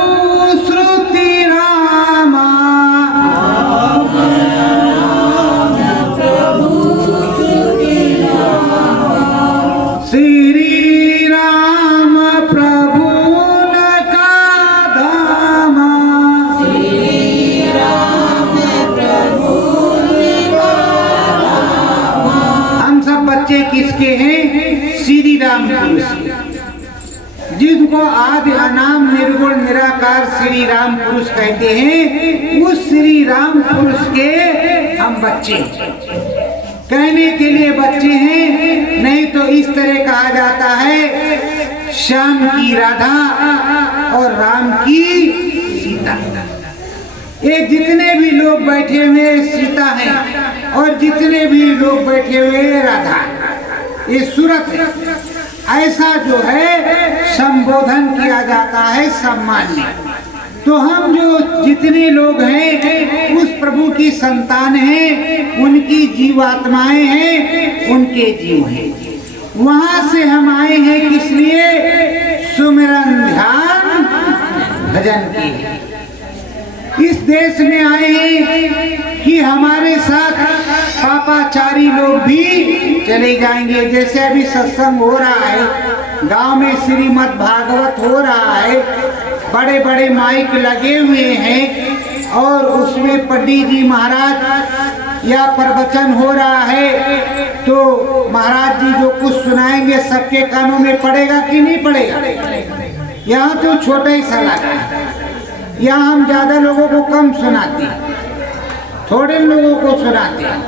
श्रुति रामा, श्री राम प्रभु न का धामा, हम सब बच्चे किसके हैं? श्री राम पुरुष, जिनको आदि अनाम निर्गुण निराकार श्री राम पुरुष कहते हैं। उस श्री राम पुरुष के हम बच्चे, कहने के लिए बच्चे हैं, नहीं तो इस तरह कहा जाता है श्याम की राधा और राम की सीता। ये जितने भी लोग बैठे हुए सीता हैं और जितने भी लोग बैठे हुए राधा, ये सूरत है। ऐसा जो है संबोधन किया जाता है सम्मान में। तो हम जो जितने लोग हैं उस प्रभु की संतान हैं, उनकी जीवात्माएं हैं, उनके जीव हैं। वहां से हम आए हैं किस लिए? सुमिरन ध्यान भजन की। इस देश में आए हैं कि हमारे साथ पापाचारी लोग भी चले जाएंगे। जैसे अभी सत्संग हो रहा है, गांव में श्रीमद् भागवत हो रहा है, बड़े बड़े माइक लगे हुए हैं और उसमें पंडित जी महाराज या प्रवचन हो रहा है, तो महाराज जी जो कुछ सुनाएंगे सबके कानों में पड़ेगा कि नहीं पड़ेगा? यहाँ तो छोटा ही सा लगा है, यहाँ हम ज्यादा लोगों को कम सुनाते हैं, थोड़े लोगों को सुनाते हैं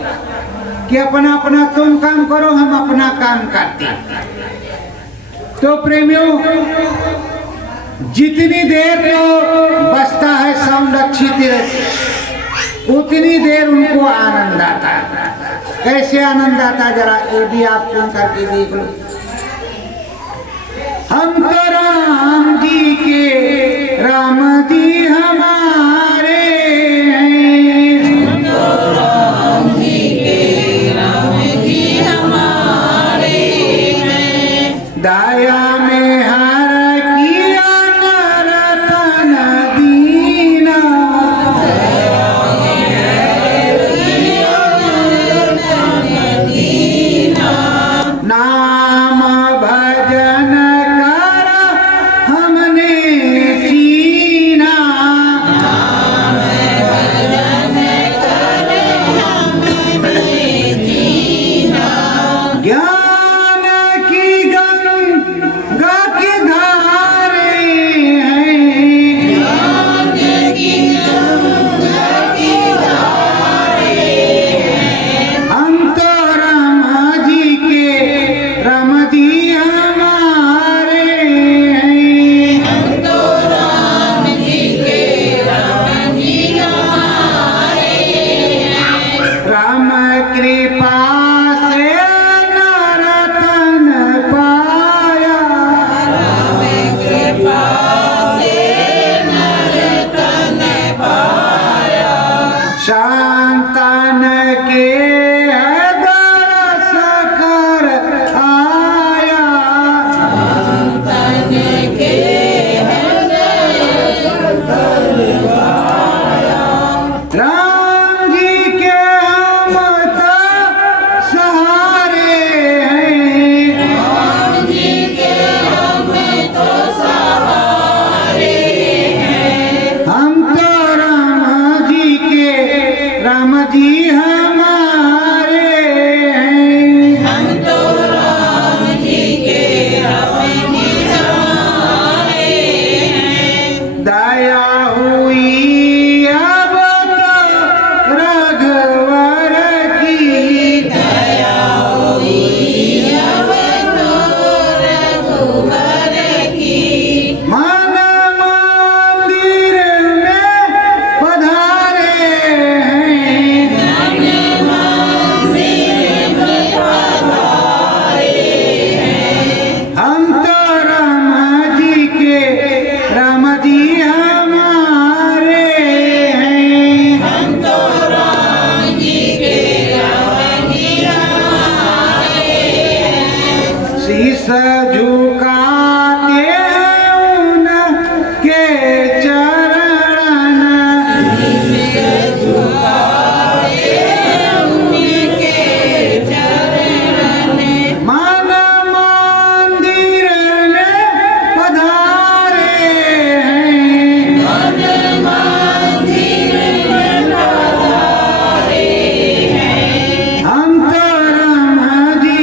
कि अपना अपना तुम काम करो, हम अपना काम करते हैं। तो प्रेमियों, जितनी देर तो बजता है साउंड अच्छी तरह से, उतनी देर उनको आनंद आता है। कैसे आनंद आता है जरा ये भी आप सुन करके देख लो। हम तो राम जी के, राम जी हमारे हैं, हम तो राम जी के, राम जी हमारे हैं। दया में हर किया नरतन दीना, नाम भजन कर शीस झुकाते उनके चरण, मन मंदिर में पधारे हैं, हम तो राम जी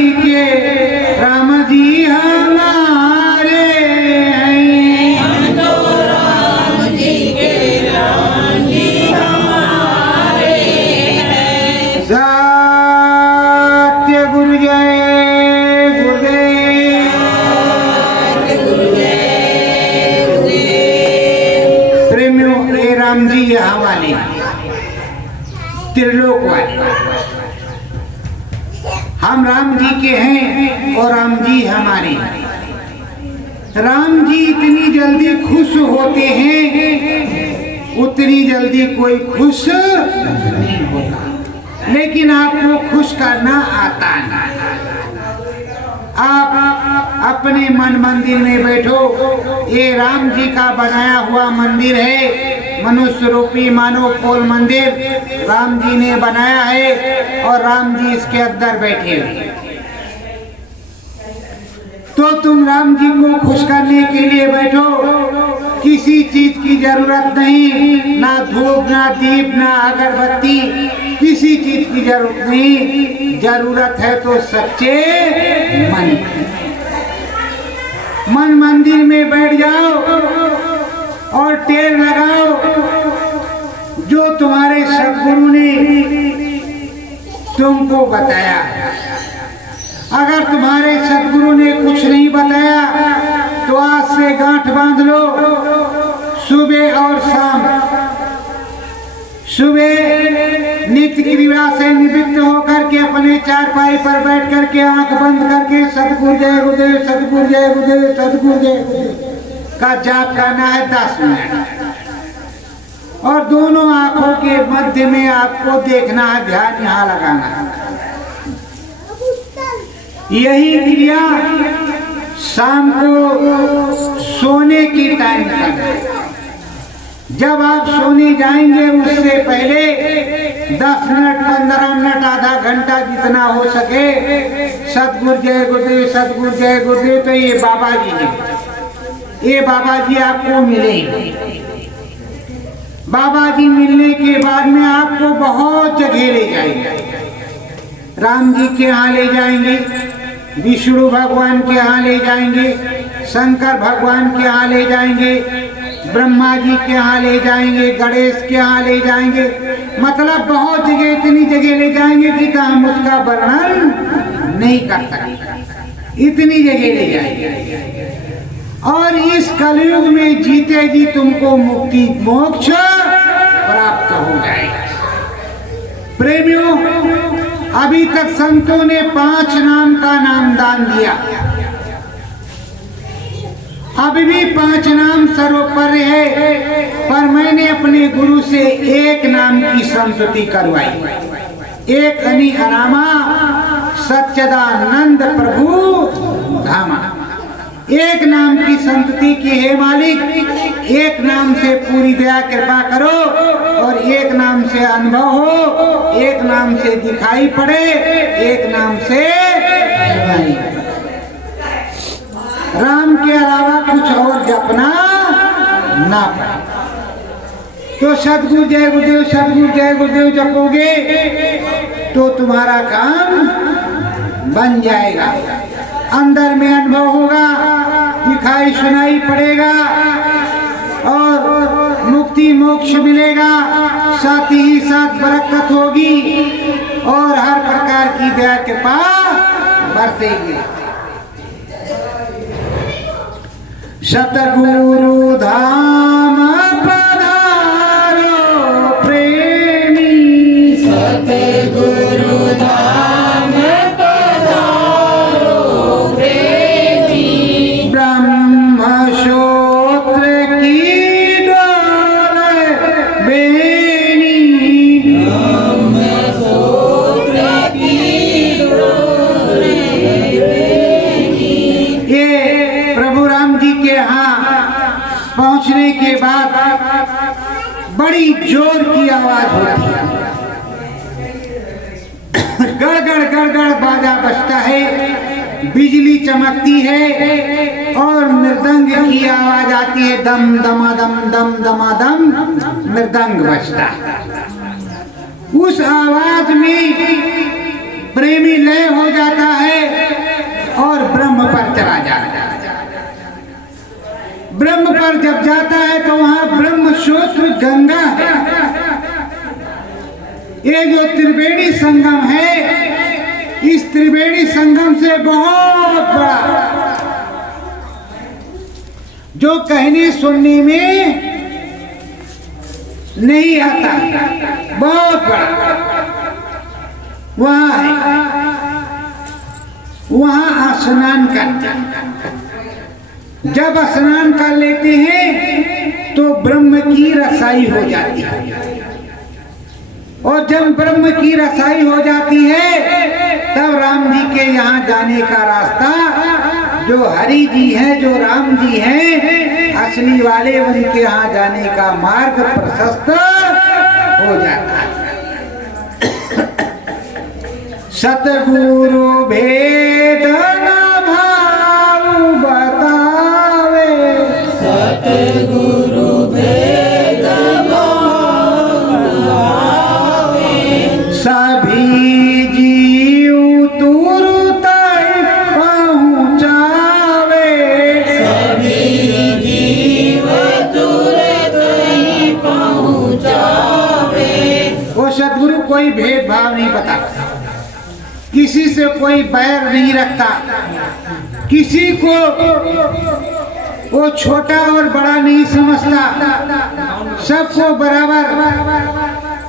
के राम जी हमारे हैं। सत्य गुरु जय गुरुदेव। प्रेमियों, ये राम जी यहाँ वाले त्रिलोक वाले, हम राम जी के हैं और राम जी हमारे हैं। राम जी इतनी जल्दी खुश होते हैं, उतनी जल्दी कोई खुश नहीं होता, लेकिन आपको खुश करना आता नहीं। आप अपने मन मंदिर में बैठो, ये राम जी का बनाया हुआ मंदिर है, मनुष्य रूपी मानव पोल मंदिर राम जी ने बनाया है और राम जी इसके अंदर बैठे हुए। तो तुम राम जी को खुश करने के लिए बैठो, किसी चीज की जरूरत नहीं, ना धूप ना दीप ना अगरबत्ती, किसी चीज की जरूरत नहीं। जरूरत है तो सच्चे मन मंदिर में बैठ जाओ और टेर लगाओ जो तुम्हारे सद्गुरु ने तुमको बताया। अगर तुम्हारे सद्गुरु ने कुछ नहीं बताया तो आज से गांठ बांध लो, सुबह और शाम, सुबह नित्य क्रिया से निवृत्त होकर के अपने चारपाई पर बैठ करके आंख बंद करके सतगुरु जय गुरुदेव, सतगुरु जय गुरुदेव, सतगुरु जय गुरुदेव का जाप करना है 10 मिनट, और दोनों आंखों के मध्य में आपको देखना है, ध्यान यहाँ लगाना है। यही क्रिया शाम को सोने की टाइम करना है। जब आप सोने जाएंगे उससे पहले 10 मिनट, 15 मिनट, आधा घंटा जितना हो सके सतगुरु जय गुरुदेव, सतगुरु जय गुरुदेव। तो ये बाबा जी हैं, ये बाबा जी आपको मिलेंगे। बाबा जी मिलने के बाद में आपको बहुत जगह ले जाएंगे। राम जी के यहाँ ले जाएंगे, विष्णु भगवान के यहाँ ले जाएंगे, शंकर भगवान के यहाँ ले जाएंगे, ब्रह्मा जी के यहाँ ले जाएंगे, गणेश के यहाँ ले जाएंगे, मतलब बहुत जगह, इतनी जगह ले जाएंगे कि हम उसका वर्णन नहीं कर सकते, इतनी जगह ले जाएंगे। और इस कलयुग में जीते जी तुमको मुक्ति मोक्ष प्राप्त हो जाएगा। प्रेमियों, अभी तक संतों ने 5 नाम का नामदान दिया, अभी भी 5 नाम सर्वोपरि है, पर मैंने अपने गुरु से एक नाम की संतुति करवाई। एक अनी अनामा सच्चिदानंद प्रभु धामा। एक नाम की संतुति की हे मालिक, एक नाम से पूरी दया कृपा करो और एक नाम से अनुभव हो, एक नाम से दिखाई पड़े, एक नाम से सुनाई पड़े। राम के अलावा कुछ और जपना ना पड़े। तो सतगुरु जय गुरुदेव, सतगुरु जय गुरुदेव जपोगे तो तुम्हारा काम बन जाएगा, अंदर में अनुभव होगा, दिखाई सुनाई पड़ेगा और मुक्ति मोक्ष मिलेगा, साथ ही साथ बरकत होगी और हर प्रकार की दया कृपा बरसेगी। सतगुरु धाम पधारो प्रेमी, सतगुरु धाम पधारो प्रेमी, ब्रह्म श्रोत्र की डोल बेनी, ब्रह्म सूत्र की डोर बेनी, पहुंचने के बाद बड़ी जोर की आवाज होती है, गड़गड़ गड़गड़ बाजा बजता है, बिजली चमकती है और मृदंग की आवाज आती है, दम दमादम दम दमादम मृदंग बजता है। उस आवाज में प्रेमी लय हो जाता है और ब्रह्म पर चला जाता है। ब्रह्म पर जब जाता है तो वहां ब्रह्म स्रोत्र गंगा है। ये जो त्रिवेणी संगम है, इस त्रिवेणी संगम से बहुत बड़ा, जो कहने सुनने में नहीं आता, बहुत बड़ा वहां है। वहां स्नान करते हैं। जब स्नान कर लेते हैं तो ब्रह्म की रसाई हो जाती है, और जब ब्रह्म की रसाई हो जाती है तब राम जी के यहाँ जाने का रास्ता, जो हरि जी हैं, जो राम जी हैं असली वाले, उनके यहाँ जाने का मार्ग प्रशस्त हो जाता है। सतगुरु भेद न भाव बतावे, सतगुरु भेद भाव बतावे, सभी जीव तुरत पहुँचावे, सभी जीव तुरत ही पहुँचावे। वो सतगुरु कोई भेदभाव नहीं बताता, किसी से कोई बैर नहीं रखता, किसी को वो छोटा और बड़ा नहीं समझता, सबको बराबर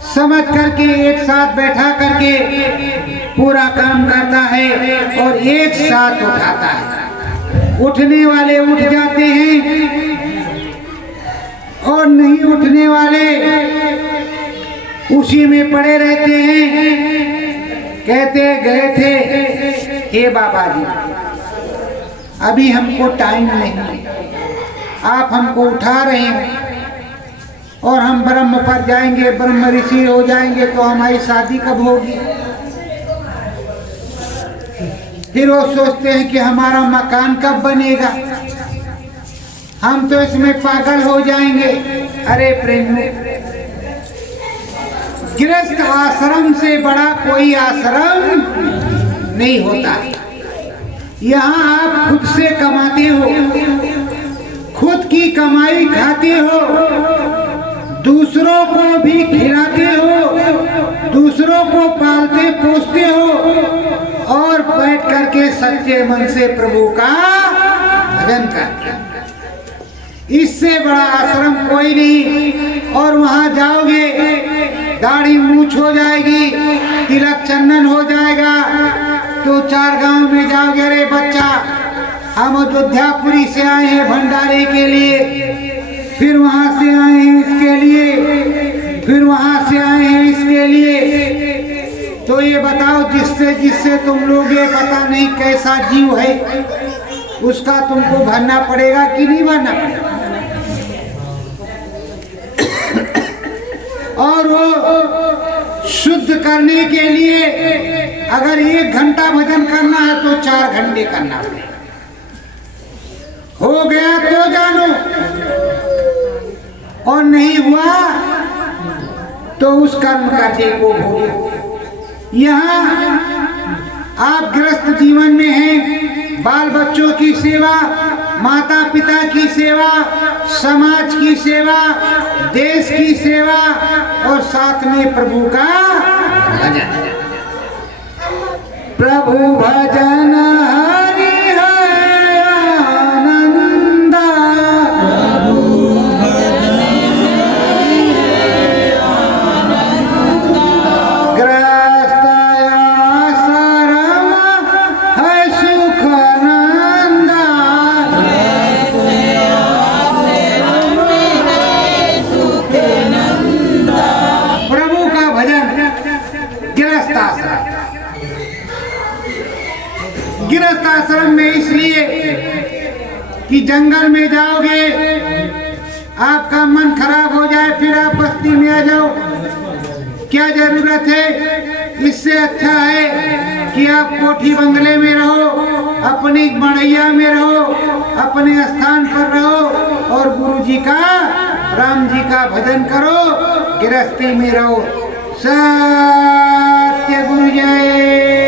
समझ करके एक साथ बैठा करके पूरा काम करता है और एक साथ उठाता है। उठने वाले उठ जाते हैं और नहीं उठने वाले उसी में पड़े रहते हैं। कहते गए थे, हे बाबा जी अभी हमको टाइम नहीं, आप हमको उठा रहे हैं और हम ब्रह्म पर जाएंगे, ब्रह्म ऋषि हो जाएंगे तो हमारी शादी कब होगी। फिर वो सोचते हैं कि हमारा मकान कब बनेगा, हम तो इसमें पागल हो जाएंगे। अरे प्रेम, गृहस्थ आश्रम से बड़ा कोई आश्रम नहीं होता। यहाँ आप खुद से कमाते हो, खुद की कमाई खाते हो, दूसरों को भी खिलाते हो, दूसरों को पालते पोसते हो और बैठ करके सच्चे मन से प्रभु का भजन करते हो। इससे बड़ा आश्रम कोई नहीं। और वहाँ जाओगे, दाढ़ी मूछ हो जाएगी, तिलक चंदन हो जाएगा, तो चार गांव में जाओगे, अरे बच्चा हम अयोध्यापुरी से आए हैं भंडारे के लिए, फिर वहाँ से आए हैं इसके लिए, फिर वहाँ से आए हैं इसके लिए। तो ये बताओ, जिससे जिससे तुम लोग ये पता नहीं कैसा जीव है, उसका तुमको भरना पड़ेगा कि नहीं भरना पड़ेगा। और वो शुद्ध करने के लिए अगर 1 घंटा भजन करना है तो 4 घंटे करना पड़ेगा। हो गया तो जानो, और नहीं हुआ तो उस कर्म करने को भोगो। यहाँ आप गृहस्थ जीवन में हैं, बाल बच्चों की सेवा, माता पिता की सेवा, समाज की सेवा, देश की सेवा और साथ में प्रभु का भजन। प्रभु भजन हरि है आनंदा, ग्रस्त आश्रम है सुख नंदा। प्रभु का भजन गृहस्थ आश्रम। गृहस्थ आश्रम में इसलिए कि जंगल में जाओगे आपका मन खराब हो जाए फिर आप बस्ती में आ जाओ, क्या जरूरत है। इससे अच्छा है कि आप कोठी बंगले में रहो, अपनी मड़ैया में रहो, अपने स्थान पर रहो और गुरु जी का, राम जी का भजन करो, गृहस्थी में रहो। सत्य गुरु जय।